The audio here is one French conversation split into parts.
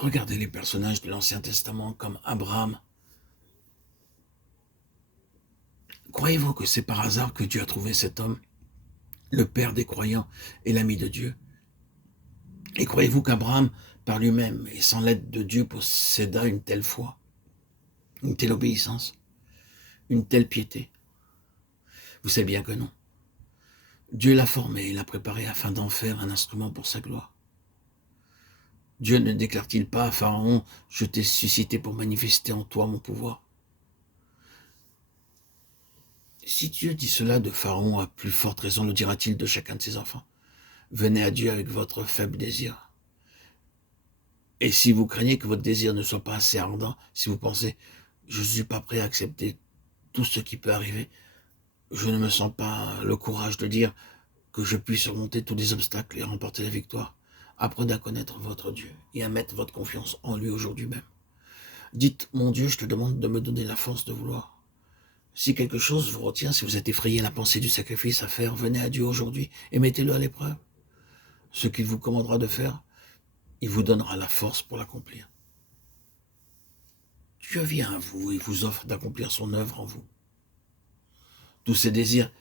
Regardez les personnages de l'Ancien Testament comme Abraham. Croyez-vous que c'est par hasard que Dieu a trouvé cet homme, le père des croyants et l'ami de Dieu? Et croyez-vous qu'Abraham, par lui-même et sans l'aide de Dieu, posséda une telle foi, une telle obéissance, une telle piété? Vous savez bien que non. Dieu l'a formé et l'a préparé afin d'en faire un instrument pour sa gloire. Dieu ne déclare-t-il pas à Pharaon, « Je t'ai suscité pour manifester en toi mon pouvoir » ? Si Dieu dit cela de Pharaon, à plus forte raison le dira-t-il de chacun de ses enfants. Venez à Dieu avec votre faible désir. Et si vous craignez que votre désir ne soit pas assez ardent, si vous pensez, je ne suis pas prêt à accepter tout ce qui peut arriver, je ne me sens pas le courage de dire que je puisse surmonter tous les obstacles et remporter la victoire, apprenez à connaître votre Dieu et à mettre votre confiance en lui aujourd'hui même. Dites, mon Dieu, je te demande de me donner la force de vouloir. Si quelque chose vous retient, si vous êtes effrayé à la pensée du sacrifice à faire, venez à Dieu aujourd'hui et mettez-le à l'épreuve. Ce qu'il vous commandera de faire, il vous donnera la force pour l'accomplir. Dieu vient à vous et vous offre d'accomplir son œuvre en vous. Tous ces désirs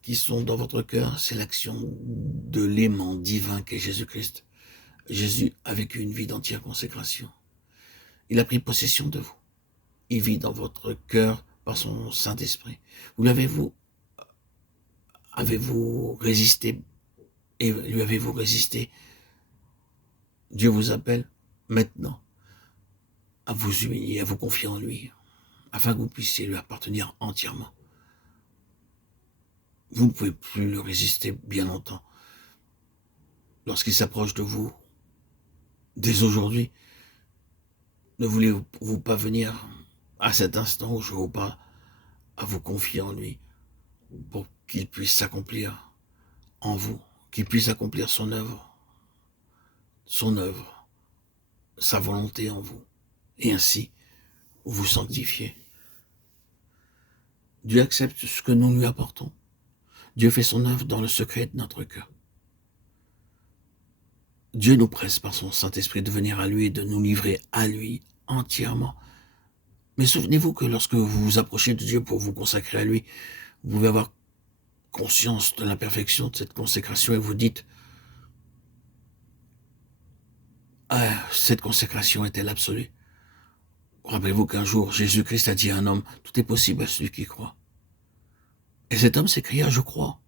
qui sont dans votre cœur, c'est l'action de l'aimant divin qu'est Jésus-Christ. Jésus a vécu une vie d'entière consécration. Il a pris possession de vous. Il vit dans votre cœur par son Saint-Esprit. Avez-vous résisté et lui avez-vous résisté? Dieu vous appelle maintenant à vous humilier, à vous confier en lui, afin que vous puissiez lui appartenir entièrement. Vous ne pouvez plus le résister bien longtemps. Lorsqu'il s'approche de vous, dès aujourd'hui, ne voulez-vous pas venir à cet instant où je vous parle, à vous confier en lui, pour qu'il puisse s'accomplir en vous, qu'il puisse accomplir son œuvre, sa volonté en vous, et ainsi vous sanctifier. Dieu accepte ce que nous lui apportons. Dieu fait son œuvre dans le secret de notre cœur. Dieu nous presse par son Saint-Esprit de venir à lui et de nous livrer à lui entièrement. Mais souvenez-vous que lorsque vous vous approchez de Dieu pour vous consacrer à lui, vous pouvez avoir conscience de l'imperfection de cette consécration et vous dites, ah, cette consécration est-elle absolue? Rappelez-vous qu'un jour, Jésus-Christ a dit à un homme, tout est possible à celui qui croit. Et cet homme s'écria, je crois.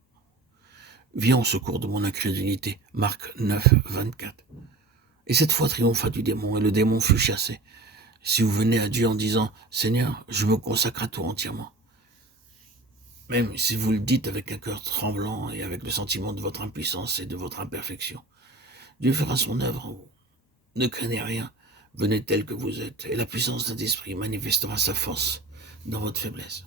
Viens au secours de mon incrédulité. Marc 9, 24. Et cette foi triompha du démon, et le démon fut chassé. Si vous venez à Dieu en disant, Seigneur, je me consacre à toi entièrement. Même si vous le dites avec un cœur tremblant et avec le sentiment de votre impuissance et de votre imperfection, Dieu fera son œuvre en vous. Ne craignez rien, venez tel que vous êtes, et la puissance d'un esprit manifestera sa force dans votre faiblesse.